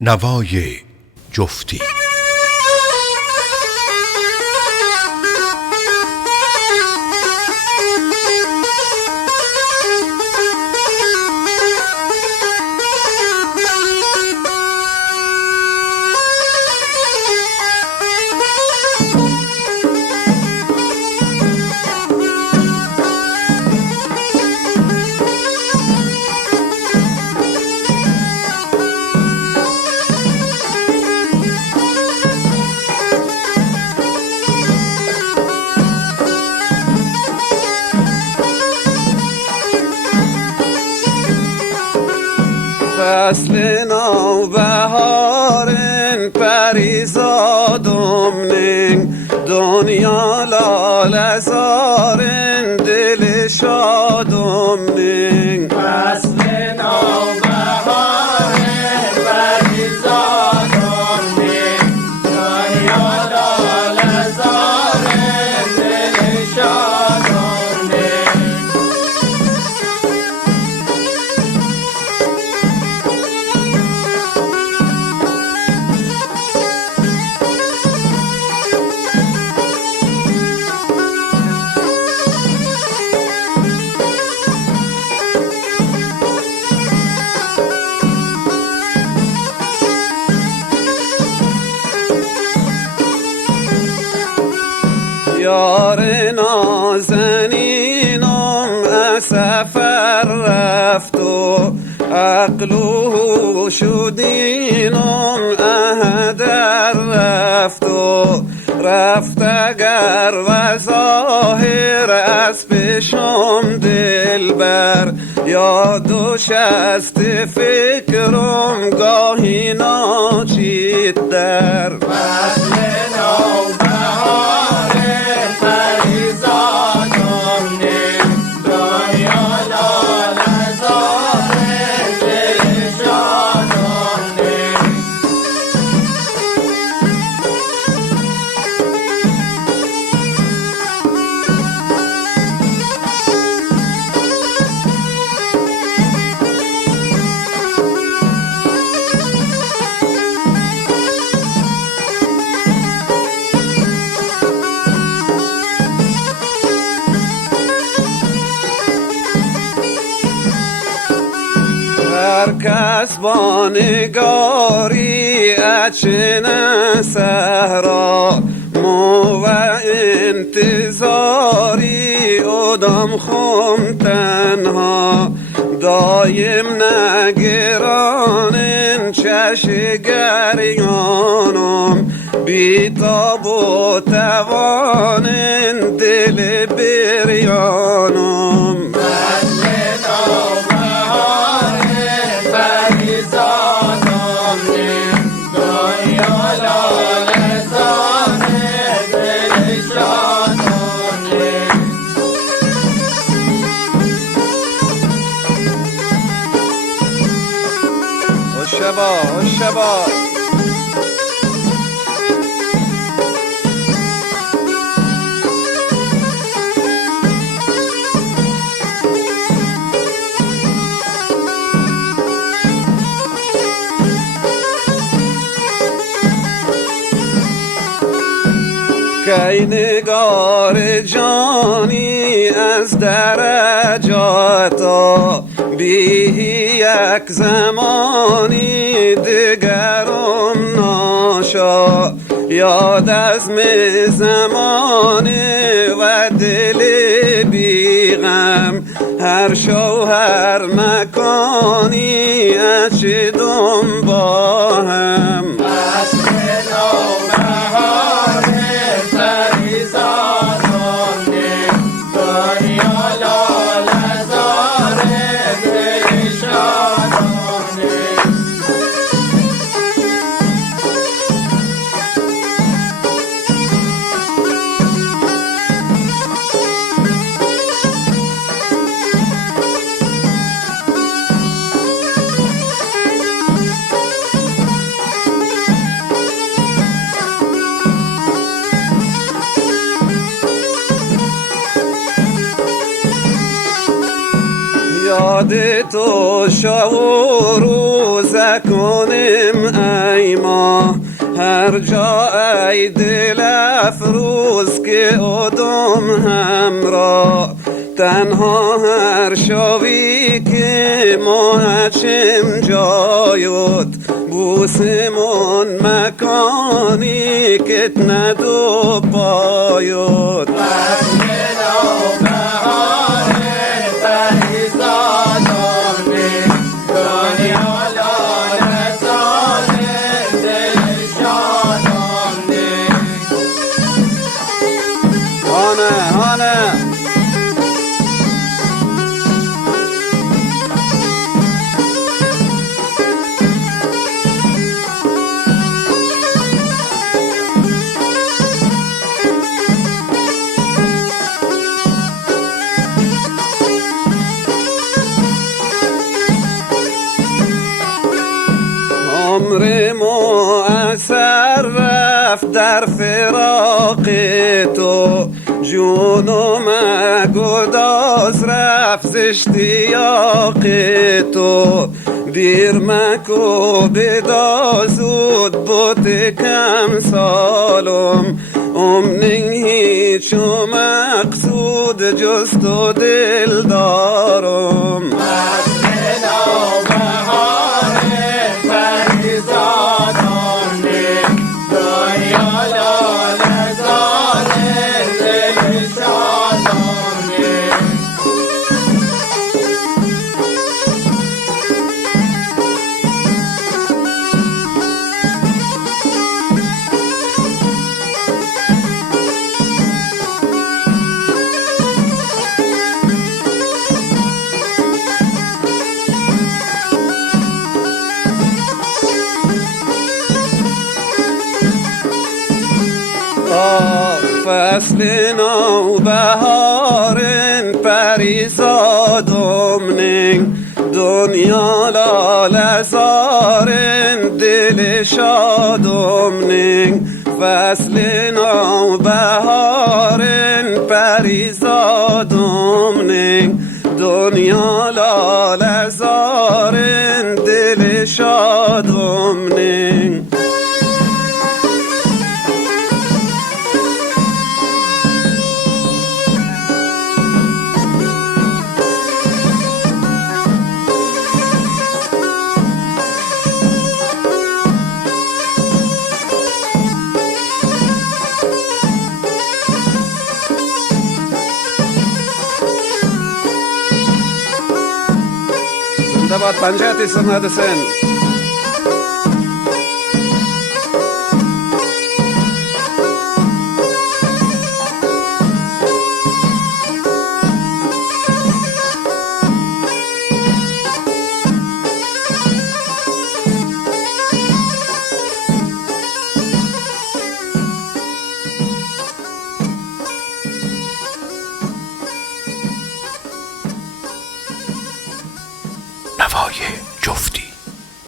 نوای جفتی. فصل نوبهارن پریزادمنین دنیا لاله زارن دل شادمنین فصل نوبهارن پریزادمنین دنیا لاله زارن دل شادمنین یار نازنینم از سفر رفت و عقل و هوش و دینم اهدر رفت و رفت اگر و ظاهر از پیشم دلبر یاد و شست فکرم گاهی ناچید در فصل نوبهارن پریزادمنین دنیا لاله زارن دل شادمنین هر کس با نگاری اچنه صحرا مو و انتظاری ادام خم تنها دایم نگرانن چش گریانم بیتاب و توانن دل بریانم فصل نوبهارن پریزادمنین دنیا لاله زارن دل شادمنین هوشبا کی نگار جانی از درجاتا بی یک زمانی دگرم ناشا یاد از می زمانه و دل بیغم هر شو هر مکانی اچدم با هم فصل نوبهارن پریزادمنین دنیا لاله زارن دل شادمنین یاد تو شب و روزه کنیم ای ما، هر جا ای دل افروز که آدم همراه، تنها هر شبی که ما هچیم جایت، بوسمون مکانی که ندو پایت. عمر معسر رفت در فراق تو، جونم گداز رفت ز اشتیاق تو. دیر مکو بدازود بوت کم سالم، امنین هیچ مقصود جز تو دل دارم. فصل نو بهارن پریزادم نین، دنیا لال زارن دل شادم نین. فصل نو بهارن پریزادم نین، دنیا لال زارن دل شادم نین. زنده باد پنجاه سمت حسین.